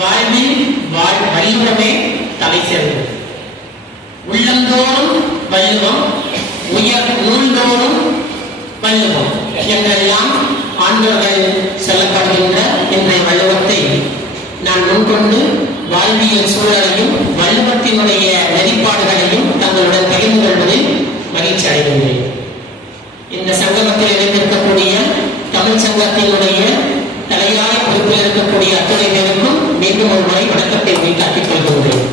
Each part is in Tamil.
வாழ்வில் வள்ளுவமே தலை சேர்ந்தது. உள்ளந்தோறும் வள்ளுவம், உயர் நூல்தோறும் வள்ளுவம் என்றெல்லாம் ஆண்டவர்கள் சொல்லப்படுகின்ற இன்றைய வள்ளுவத்தை நான் முன்கொண்டு வாழ்வியல் சூழலையும் வள்ளுவத்தினுடைய வெளிப்பாடுகளையும் தங்களுடன் பகிர்ந்து கொள்வதில் மகிழ்ச்சி அடைகின்றேன். இந்த சங்கமத்தில் இணைந்திருக்கக்கூடிய தமிழ் சங்கத்தினுடைய தலையாய பொறுப்பில் இருக்கக்கூடிய அத்துணை பேருக்கும் மீண்டும் ஒரு முறை வணக்கத்தை உரித்தாக்கிக் கொள்கின்றேன்.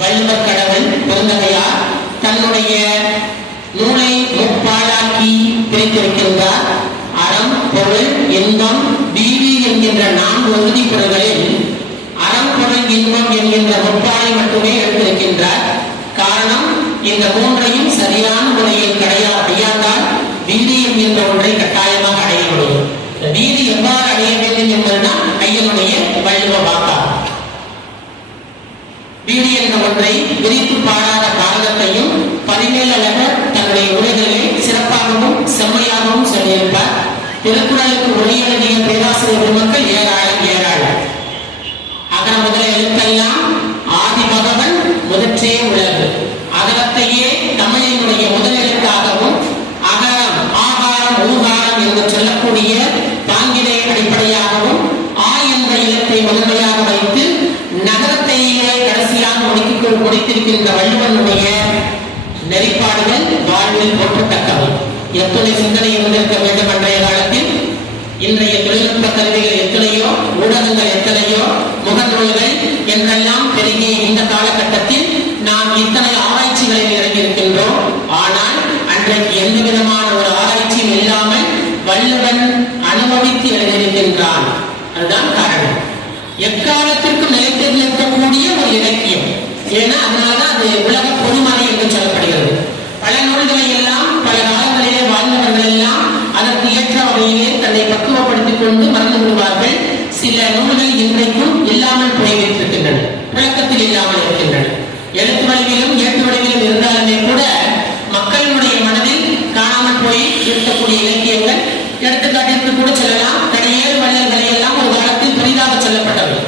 வள்ளுவர் கடவுள் பெருந்தகையார் தன்னுடைய நூலை முப்பாடாக்கி பிரித்திருக்கின்றார். அறம், பொருள், இன்பம், வீதி என்கின்ற 4 உறுதிப்பொருள்களில் அறம், பொருள், இன்பம் என்கின்ற முப்பாடை மட்டுமே எடுத்திருக்கின்றார். காரணம், இந்த 3ஐயும் சரியான முறையில் கையாண்டால் வீதி என்கின்ற ஒன்றை கட்டாயமாக அடைய முடியும். வீதி எவ்வாறு அடைய வேண்டும் என்பதுதான் ஐயனுடைய வள்ளுவ வாக்கா. வீதி என்ற ஒன்றை விரித்து பாடாத காரணத்தையும் பதினேழழகர் தன்னுடைய உரைகளிலே சிறப்பாகவும் செம்மையாகவும் சொல்லியிருப்பார். திருக்குறளுக்கு உரை எழுதிய பேராசிரியர் பெருமக்கள் ஏராளம். அகர முதல எழுத்தெல்லாம் ஆதி பகவன் முதற்றே உலகு. அகரத்தையே தமிழினுடைய முதலெழுத்தாகவும் அகரம், ஆகாரம், ஊகாரம் என்று சொல்லக்கூடிய பாங்கினை அடிப்படையாகவும் ஆ என்ற எழுத்தை முதன்மையாக வைத்து நகரத்தையே கடைசியாக முடித்திருக்கின்ற வள்ளுவனுடைய நெறிப்பாடுகள் வாழ்வில் போற்றத்தக்கவை. எத்துணை சிந்தனை இருந்திருக்க வேண்டும் அன்றைய காலத்தில். இன்றைய தொழில்நுட்ப கருவிகள் எத்தனையோ, ஊடகங்கள் எத்தனையோ, முகநூல்கள் என்றெல்லாம் பெருகிய இந்த காலகட்டத்தில் நாம் இத்தனை ஆராய்ச்சிகளில் இறங்கியிருக்கின்றோம். ஆனால் அன்றைக்கு எந்த விதமான ஒரு ஆராய்ச்சியும் இல்லாமல் வள்ளுவன் அனுபவித்து எழுதியிருக்கின்றான். அதுதான் காரணம். எக்காலத்திற்கும் நிலைத்து நிற்கக்கூடிய ஒரு இலக்கியம். ஏன்னா அதனால்தான் அது உலக பொதுமறை என்று சொல்லப்படுகிறது. பல நூல்களை எல்லாம் பல காலங்களிலே வாழ்ந்தவர்கள் எல்லாம் அதற்கு ஏற்ற வகையிலே தன்னை பக்குவப்படுத்திக் கொண்டு மறந்து விடுவார்கள். சில நூல்கள் இன்றைக்கும் இல்லாமல் போய்விட்டிருக்கின்றன, விளக்கத்தில் இல்லாமல் இருக்கின்றன. எழுத்து வடிவிலும் ஏற்று வடிவிலும் இருந்தாலுமே கூட மக்களினுடைய மனதில் காணாமல் போய் இருக்கக்கூடிய இலக்கியங்கள். எடுத்துக்காட்டிற்கு கூட சொல்லலாம், கடையேறு வள்ளல்களை எல்லாம் ஒரு காலத்தில் பெரிதாக சொல்லப்பட்டவை.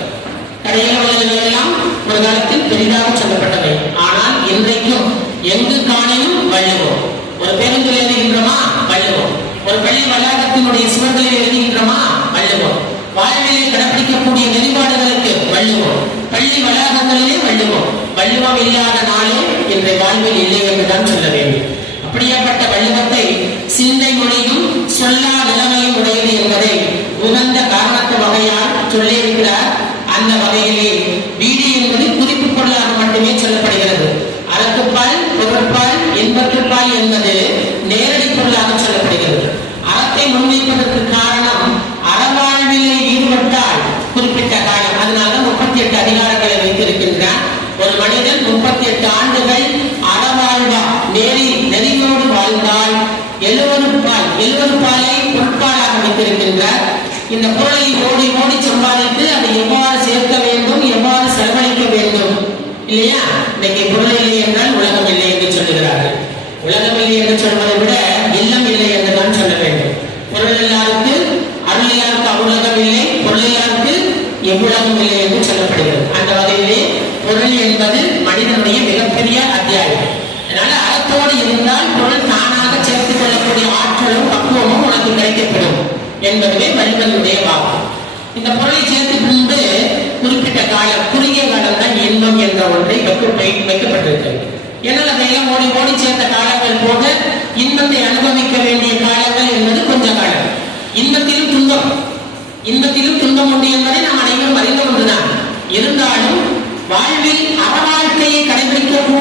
கடையேறு வள்ளல்கள் எல்லாம் ஒரு காலத்தில் பெரிதாக சொல்லப்பட்டவை. ஆனால் இன்றைக்கும் எங்கு காணிலும் வள்ளுவோம். ஒரு பேருந்தில் எழுதுகின்றோமா வள்ளுவோம். ஒரு பள்ளி வளாகத்தினுடைய சுவர்களில் எழுதுகின்றோமா வள்ளுவோம். வாழ்விலே கடைபிடிக்கக்கூடிய நெறிபாடுகளுக்கு வள்ளுவோம். பள்ளி வளாகங்களிலே வள்ளுவோம். வள்ளுவம் இல்லாத நாளே இன்றைய வாழ்வில் இல்லை என்றுதான் சொல்ல வேண்டும். அப்படியாப்பட்ட வள்ளுவத்தை சிந்தை மொழியும் சொல்லா நிலைமையும் உடையது என்பதை உகந்த காரணத்து வகையால் சொல்லியிருக்கிறார். அந்த வகையிலே வீடு என்பது குறிப்பு பொருளாக மட்டுமே சொல்லப்படுகிறது. அறத்துப்பால், பொருட்பால், இன்பத்துப்பால் என்பது நேரடி பொருளாக சொல்லப்படுகிறது. அறத்தை முன்வைப்பதற்கு காரணம், அறவாழ்விலே ஈடுபட்டால் குறிப்பிட்ட காலம். அதனால 38 அதிகாரங்களை வைத்திருக்கின்றார். ஒரு மனிதன் 38 ஆண்டுகள் அறவாழ்வா நெறியோடு வாழ்ந்தால் 70 பாலை பொருட்பாலாக வைத்திருக்கின்றார். இந்த பொருளை ஓடி ஓடி சம்பாதித்து அதை எவ்வாறு சேர்க்க வேண்டும், எவ்வாறு செலவழிக்க வேண்டும் இல்லையா? இன்னைக்கு பொருள் இல்லை என்றால் உலகம் இல்லை என்று சொல்லுகிறார்கள். உலகம் இல்லை என்று சொல்வதை விட இல்லம் இல்லை என்றுதான் சொல்ல வேண்டும். பொருள் இல்லாருக்கு அருள் இல்லாருக்கு அவ்வுலகம் இல்லை, பொருள் இல்லாருக்கு எவ்வுலகம் இல்லை என்று சொல்லப்படுகிறது. அந்த வகையிலே பொருள் என்பது மனிதனுடைய மிகப்பெரிய அத்தியாயம். அதனால அறத்தோடு இருந்தால் பொருள் தானாக சேர்த்துக் கொள்ளக்கூடிய ஆற்றலும் பக்குவமும் உனக்கு கிடைக்கப்படும் என்பதுவே வள்ளுவனுடைய வாக்கு. இந்த பொருளை சேர்த்துக் கொண்டு குறிப்பிட்ட காலம், குறுகிய காலம் தான் இன்பம் என்ற ஒன்றை வைக்கப்பட்டிருக்கிறது. ஏன்னால் அதையெல்லாம் ஓடி ஓடி சேர்த்த காலங்கள் போக இன்பத்தை அனுபவிக்க வேண்டிய காலங்கள் என்பது கொஞ்ச காலம். இன்பத்திலும் துன்பம் உண்டு என்பதை நாம் அனைவரும் அறிந்த ஒன்றுதான். இருந்தாலும் வாழ்வில் அறவாழ்க்கையை கடைபிடிக்கக்கூடிய